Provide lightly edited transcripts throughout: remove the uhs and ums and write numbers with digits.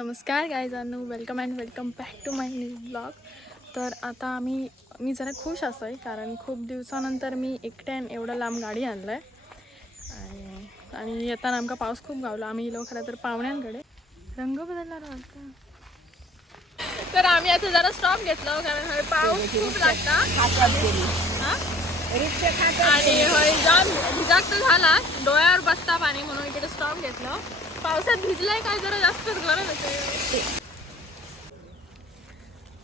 नमस्कार गायजांनो, welcome and welcome back to my new blog. तर आता मी जरा खुश असं आहे कारण खूप दिवसानंतर मी एकट्यान एवढं लांब गाडी आणलं आहे आणि येताना आमका पाऊस खूप गावला. आम्ही गेलो खरं तर पाहुण्यांकडे. रंग बदलला होता तर आम्ही आता जरा स्टॉप घेतलो कारण पाऊस खूप लागता आणि होय जाम भिजाक तर झाला, डोळ्यावर बसता पाणी म्हणून इकडे स्टॉप घेतलं. पावसात भिजलाय काय जरा जास्तच गरज होते.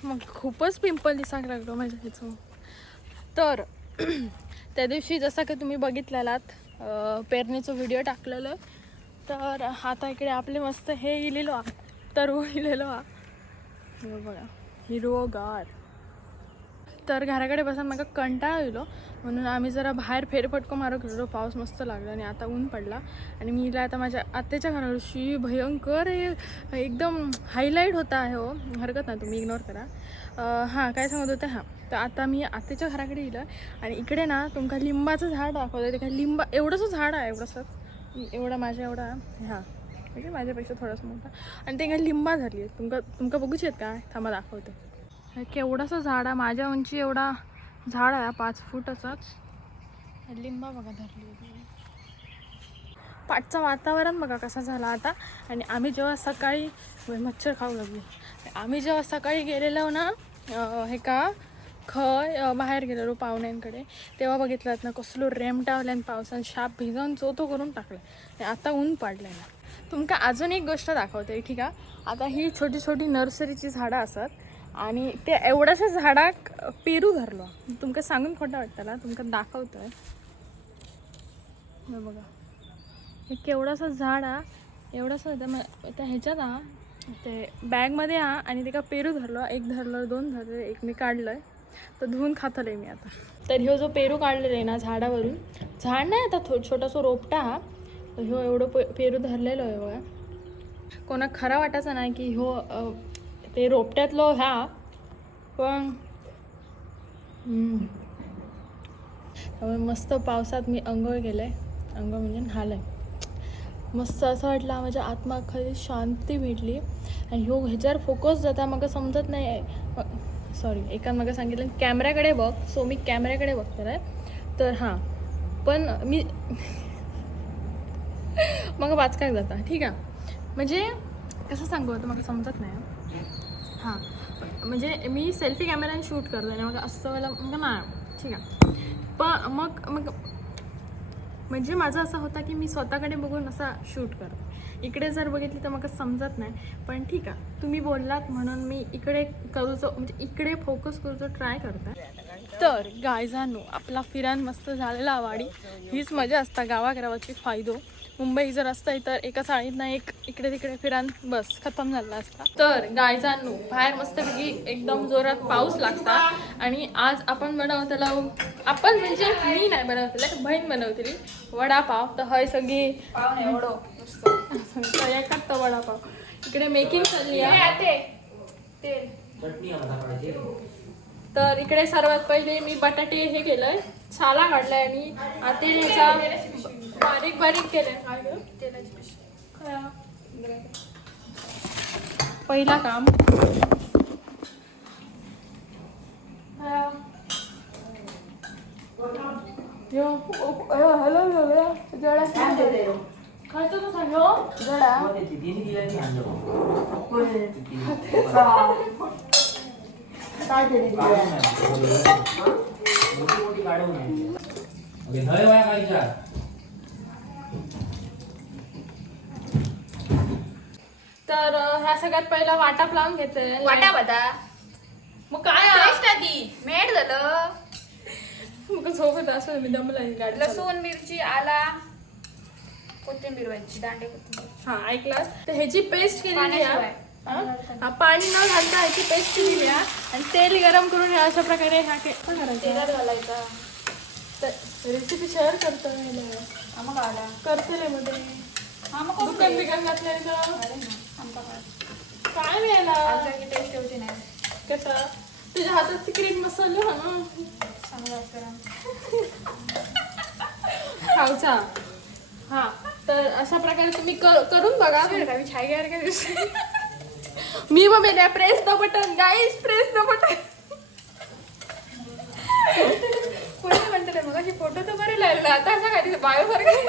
मग खूपच पिंपल दिसायला लागलो माझ्या ह्याचं. तर त्या दिवशी जसं की तुम्ही बघितलेलात पेरणीचं व्हिडिओ टाकलेलं, तर आता इकडे आपले मस्त हे इलेलो तर इलेलो बघा हिरवगार. तर घराकडे बसून मला कंटाळा येलो म्हणून आम्ही जरा बाहेर फेरफटको मारत गेलो. पाऊस मस्त लागला आणि आता ऊन पडला आणि मी इला आता माझ्या आत्याच्या घराकडे शी भयंकर हे एकदम हायलाईट होता आहे. हो हरकत नाही, तुम्ही इग्नोर करा. हां काय सांगत होते. हां तर आता मी आत्याच्या घराकडे येलं आणि इकडे ना तुमका लिंबाचं झाड दाखवलं. ते काय लिंबा एवढंसं झाड आहे, एवढं माझ्या एवढा हां म्हणजे माझ्यापेक्षा थोडंसं मोठा आणि ते काय लिंबा झाली आहे. तुमका बघूच आहेत का? थांबा दाखवते. केवढंसं झाड आहे, माझ्या उंची एवढा झाड आहे, 5 फूटचाच. लिंबा बघा धरली. पाठचं वातावरण बघा कसं झालं आता. आणि आम्ही जेव्हा सकाळी मच्छर खाऊ लागली. आम्ही जेव्हा सकाळी गेलेलो ना हे का बाहेर गेलेलो पाहुण्यांकडे, तेव्हा बघितलं ना कसलो रेमटावल्यान पावसान शाप भिजवून चोतो करून टाकलं. आता ऊन पडलं ना. तुमका अजून एक गोष्ट दाखवते ठीक आहे. आता ही छोटी छोटी नर्सरीची झाडं असतात आणि ते एवढ्याशा झाडाक पेरू धरलो. तुमका सांगून खोटं वाटतं ना, तुमका दाखवतोय बघा. हे केवढंसं झाड आहे, एवढंसं होतं त्या ह्याच्यात ते बॅगमध्ये आणि ते का पेरू धरलो. एक धरलं, 2 धरले, एक मी काढलं आहे तर धुवून खातलं आहे मी आता. तर ह्यो जो पेरू काढलेला आहे ना झाडावरून, झाड नाही आता छोटासा रोपटा तर ह्यो एवढं पेरू धरलेलो आहे बघा. कोणा खरा वाटायचं नाही की ह्यो ते रोपट्यातलो पण त्यामुळे मस्त पावसात मी अंघोळ केलंय. अंघोळ म्हणजे न्हालंय. मस्त असं वाटलं, माझ्या आत्मा खाली शांती भेटली. आणि ह्याच्यावर फोकस जाता मग समजत नाही. सॉरी एकान मग सांगितलं कॅमेऱ्याकडे बघ, सो मी कॅमेऱ्याकडे बघते तर हां पण मी मग वाचकाक जाता ठीक आहे. म्हणजे कसं सांगू आता मला समजत नाही. हां म्हणजे मी सेल्फी कॅमेऱ्याने शूट करतो आणि मग असं मला मग नाही ठीक आहे. पण मग म्हणजे माझं असं होतं की मी स्वतःकडे बघून असा शूट करतो. इकडे जर बघितली तर मग समजत नाही. पण ठीक आहे, तुम्ही बोललात म्हणून मी इकडे करूचो म्हणजे इकडे फोकस करूचो ट्राय करता. तर गायजानो आपला फिरान मस्त झालेला वाडी. हीच मजा असता गावागावाची फायदो. मुंबई जर असतं तर एका साडीत ना एक इकडे तिकडे फिरान बस खतम झाला असता. तर गायजानो बाहेर मस्तपैकी एकदम जोरात पाऊस लागता आणि आज आपण बनवतेला आपण म्हणजे मी नाही बनवतेला, बहीण बनवतेली वडापाव. तर हय सगळी एकात वडापाव इकडे मेकिंग चालली आहे. तर इकडे सर्वात पहिले मी बटाटे हे केलंय, छाला काढलाय आणि ह्याचा बारीक बारीक केलंय. पहिला काम हॅलो जडा खायचं तर सांग जडा काय तर ह्या सगळ्यात पहिला वाटाप लावून घेतोय. वाटा बता मग काय ती मेड झालं. मग झोपत असं मी दमला गाडी. लसूण मिरची आला कोथिंबीर व्हायची दांडे कोथिंबीर. हा ऐकला तर ह्याची पेस्ट केलेली पाण्याशिवाय. आहे. पाणी न घालता ह्याची पेस्ट केलेली आहे आणि तेल गरम करून अशा प्रकारे तेलात घालायचा. तर रेसिपी शेअर करतो मग आला करते मध्ये दुकान बिकान घातलं काय मिळाला टेस्ट होती नाही. कसं तुझ्या हातात सिक्रेट मसाला ना चांगला खाऊचा. हा तर अशा प्रकारे तुम्ही करून बघा. मी छाय घ्यायला काय मी मग मेल्या press the button guys, press the button. कोणी म्हणते मग अशी फोटो तर बरे लागला, आता असं काय तिथे बायो सारखं.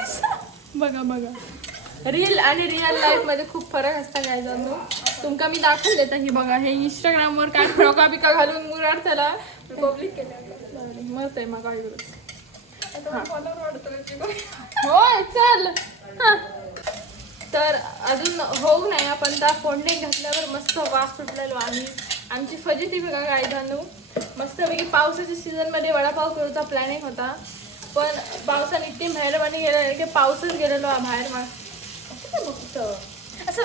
बघा बघा, रील आणि रिअल लाईफ मध्ये खूप फरक असता काय जाणू. तुमका मी दाखवून देता ही बघा, हे इंस्टाग्रामवर काय फ्रॉका बिका घालून मुराड त्याला पब्लिक केलं मस्त आहे मग काय करू. आता फॉलोवर वाढतो. हो चल. हा. तर अजून होऊ नाही, आपण त्या फोडणी घातल्यावर मस्त वास सुटलेलो. आणि आमची फजिती बघा काय जाणू, मस्तपैकी पावसाच्या सीझनमध्ये वडापाव करूचा प्लॅनिंग होता, पण पावसाने इतकी मेहरबानी गेला की पाऊसच गेलेलो बाहेर. मग बघतो असं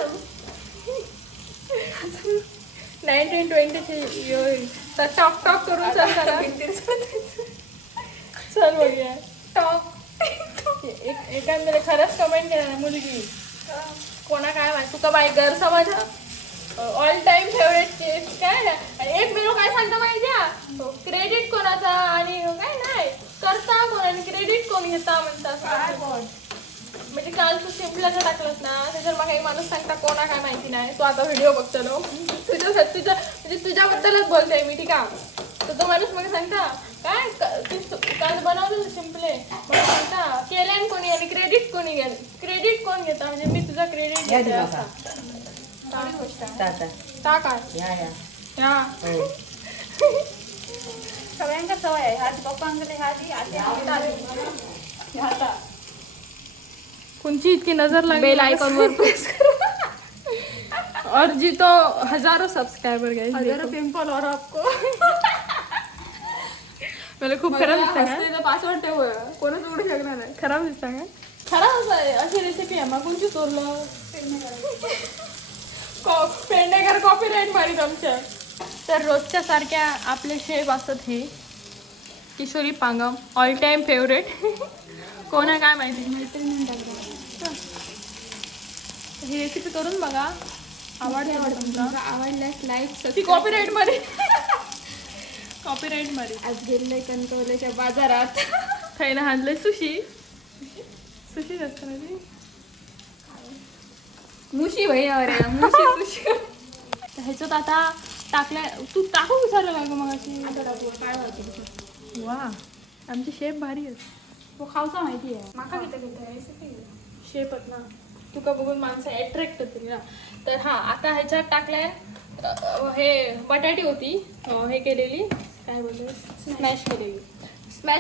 1920 तर टॉक टॉक करून चालता. चल बघूया टॉक. एखाद्याने खरंच कमेंट केला मुलगी कोणा काय माहिती तुका बाई घर समज ऑल टाइम फेवरेट चीज काय ना. एक मेनू काय सांगता माहिती, क्रेडिट कोणाचा आणि काय नाही करता कोण आणि क्रेडिट कोण घेता म्हणतात. म्हणजे काल तू सिम्पलाचा टाकलंस ना, त्याच्यावर मग काही माणूस सांगता कोणा काय माहिती नाही. तू आता व्हिडिओ बघतो ना, म्हणजे तुझ्याबद्दलच बोलते मी, ठीक आहे. तर तो माणूस मग सांगता काय काल बनवलं सिम्पले, मग सांगता केल्यान कोणी आणि क्रेडिट कोणी घ्या, क्रेडिट कोण घेता म्हणजे मी तुझा क्रेडिट घेते असा. चांगली गोष्ट आहे. ता काय या सगळ्यांका सवय आहे. आज पप्पांकडे आता कोणची इतकी नजर लागली बेल आयकॉन वर प्रेस और जी तो हजारों सब्सक्राइबर गए, हजारों पिंपल और आपको मला खूप खराब दिसता का पासवर्ड ठेव, कोणच उघडू शकणार नाही. खराब दिसता का खराब अशी रेसिपी आहे मग कोणची चोरलं पेंडेकर कॉपीराईट मारीत आमच्या. तर रोजच्या सारख्या आपले शेफ असतात हे Kishori Pangam, all time favourite. कोणा काय माहिती ही रेसिपी करून बघा, आवडते तुमका. आवडल्यास लाईक. ती कॉपीराईट मध्ये कॉपीराईट मध्ये. आज गेले कणकवलीच्या बाजारात, खायला आणलंय सुशी. सुशी असतं ना ती मुशी भैयावर आहे मुशी सुशी. ह्याच्यात आता टाकल्या तू टाकू विचारलं लागू मग अशी काय व्हायचं वा आमची शेफ भारी आहे. तो खावचा माहिती आहे माका घेता शेप आहेत ना तुका बघून माणसं अट्रॅक्ट होतील ना. तर हा आता ह्याच्यात टाकलाय हे बटाटी होती हे केलेली काय बोलतो स्मॅश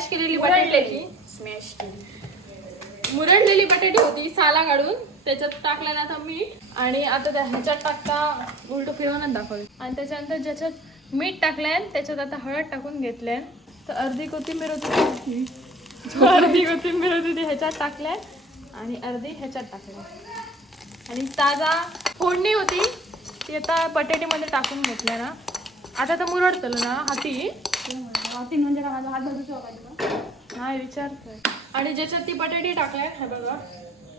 केलेली बटाटी, स्मॅश मुरडलेली बटाटी होती साला काढून त्याच्यात टाकलं ना आता मीठ. आणि आता त्या ह्याच्यात टाकता उलट फिरवूनच दाखवलं. आणि त्याच्यानंतर ज्याच्यात मीठ टाकलंय त्याच्यात आता हळद टाकून घेतलंय. तर अर्धी कोथिंबीर होती ती ह्याच्यात टाकलंय आणि अर्धी ह्याच्यात टाकलंय. आणि ताजा फोडणी होती ती आता बटाटीमध्ये टाकून घेतल्या ना. आता तर मुरडतलं ना हाती म्हणजे माझा हात भरू नाही विचारतोय. आणि ज्याच्यात ती बटाटी टाकलाय हे बघा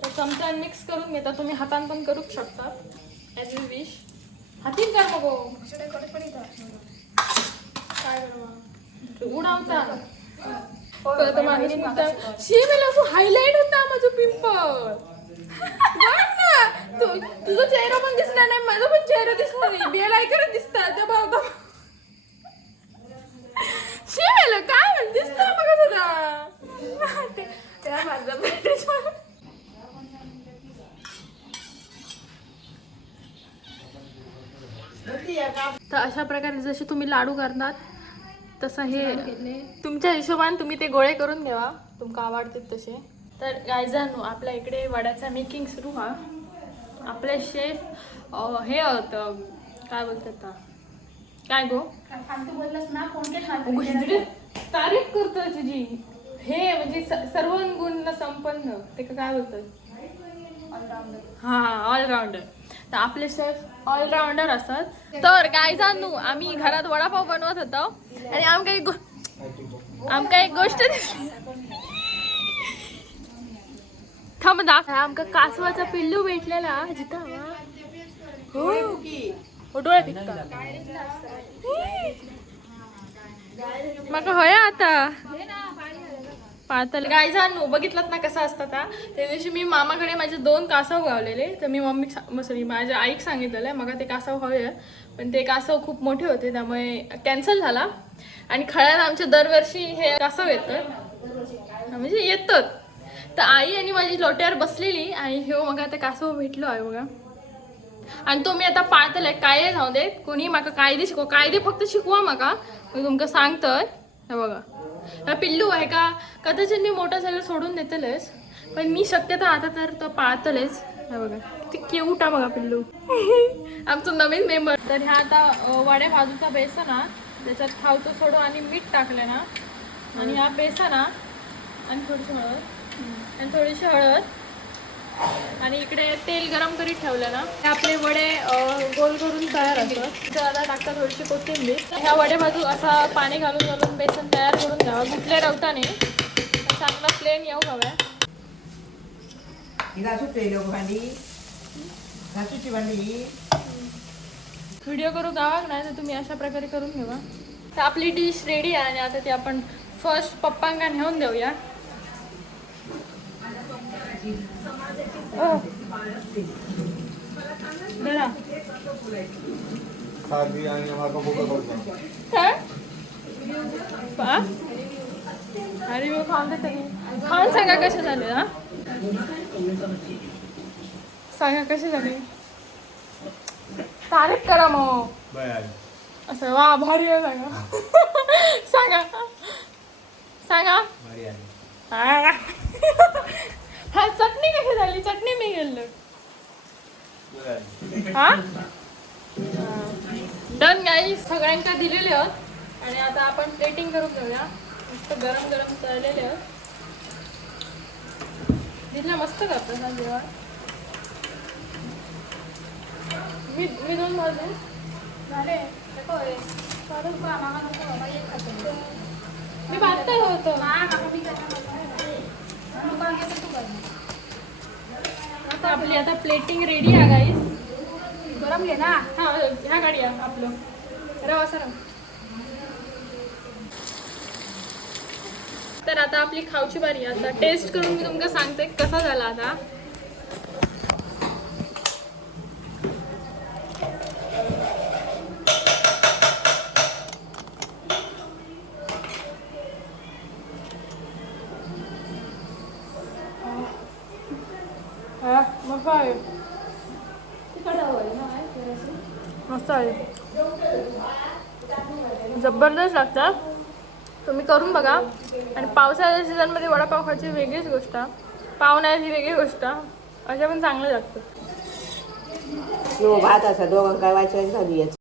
तर चमचा मिक्स करून घेता. तुम्ही हातान पण करूच शकता ॲज यू विश. हातीन कर बघो काय करू उडावता हायलाइट होता माझं पिंपल. तुझा चेहरा पण दिसला नाही माझा पण चेहरा दिसला नाही. बेल आयकॉन दिसतात त्या भावता शिवेल काय म्हण दिसत बघा तुला त्या माझा तर अशा प्रकारे जसे तुम्ही लाडू करतात तसं हे तुमच्या हिशोबाने तुम्ही ते गोळे करून घ्यावा तुमका आवडतात तसे. तर गायजांनो आपल्या इकडे वड्याचा मेकिंग सुरू हा. आपले शेफ हे होतं काय बोलतात काय गो बोललास ना कोणते तारीफ करतोय तुझी हे म्हणजे सर्व गुण संपन्न ते काय बोलतात हा ऑलराऊंडर. तर आपले शेफ ऑलराऊंडर असतात. तर काय जाणू आम्ही घरात वडापाव बनवत होतो आणि आमका एक गोष्ट दिसली. थांब दाखव आमका कासवाचा पिल्लू भेटलेला जिथं हो डोळ्या पिकता मग होय आता पातळ गायजांनो बघितलात ना कसा असतात हा. त्या दिवशी मी मामाकडे माझे 2 कासव गावलेले, तर मी सॉरी माझ्या आईक सांगितलेलं मग ते कासव हवे, पण ते कासव खूप मोठे होते त्यामुळे कॅन्सल झाला. आणि खळ्यात आमच्या दरवर्षी हे कासव येतं, म्हणजे येतात. तर आई आणि माझी लोट्यावर बसलेली आणि हे मग आता कासव भेटलो आहे बघा. आणि तो मी आता पाळतले काय जाऊ दे, कोणी माका कायदे शिकवा, कायदे फक्त शिकवा माका, मी तुमका सांगतोय. हे बघा हा पिल्लू आहे का, कदाचित मी मोठा झालं सोडून देतलेच, पण मी शक्यता आता तर तो पाळतलेच. हे बघा किती क्यूट आहे बघा पिल्लू. आमचं नवीन मेंबर. तर ह्या आता वड्या भाजूचा बेसन ना, त्याच्यात खावचं सोडू आणि मीठ टाकलं ना, आणि ह्या बेसन ना आणि थोडीशी हळद आणि इकडे तेल गरम करीत ठेवलं ना, हे आपले वडे गोल करून तयार असतात. आता टाकता थोडीशी कोथिंबीर. ह्या वडे बाजू असा पाणी घालून घालून बेसन तयार करून घ्यावा, गुटले रवताने चांगला प्लेन येऊ हवा. व्हिडिओ करू गावाक नाही तर तुम्ही अशा प्रकारे करून घेवा. तर आपली डिश रेडी आहे आणि आता ती आपण फर्स्ट पप्पांना नेऊन देऊया. बरा अरे मी खाऊन सांगा कसे झाले हा, सांगा कसे झाले, तारीफ करा मग. असं वा भारी आहे सांगा सांगा सांगा. हा चटणी कशी झाली, चटणी मी गेलो हा. डन गाईस, सगळ्यांका दिलेले आहोत आणि आता आपण प्लेटिंग करून घेऊया. मस्त गरम गरम तळलेले आहोत. दिलं मस्त करतो ना जेवण. मी 2 भाजू झाले. मी पातळ होतो. आता आपली आता प्लेटिंग रेडी आहे गाईस. गरम घे ना. हा ह्या गाडी आहे आपलं रवा सर. तर आता आपली खाऊची बारी. आता टेस्ट करून मी तुमका सांगते कसा झाला आता. मस्त आहे, मस्त आहे, जबरदस्त लागतात. तुम्ही करून बघा. आणि पावसाळ्याच्या सीझनमध्ये वडापाव खायची वेगळीच गोष्ट, पाव नाही ही वेगळी गोष्ट, अशा पण चांगलं लागतं. भात असा दोघांना काय वाचायला झाली.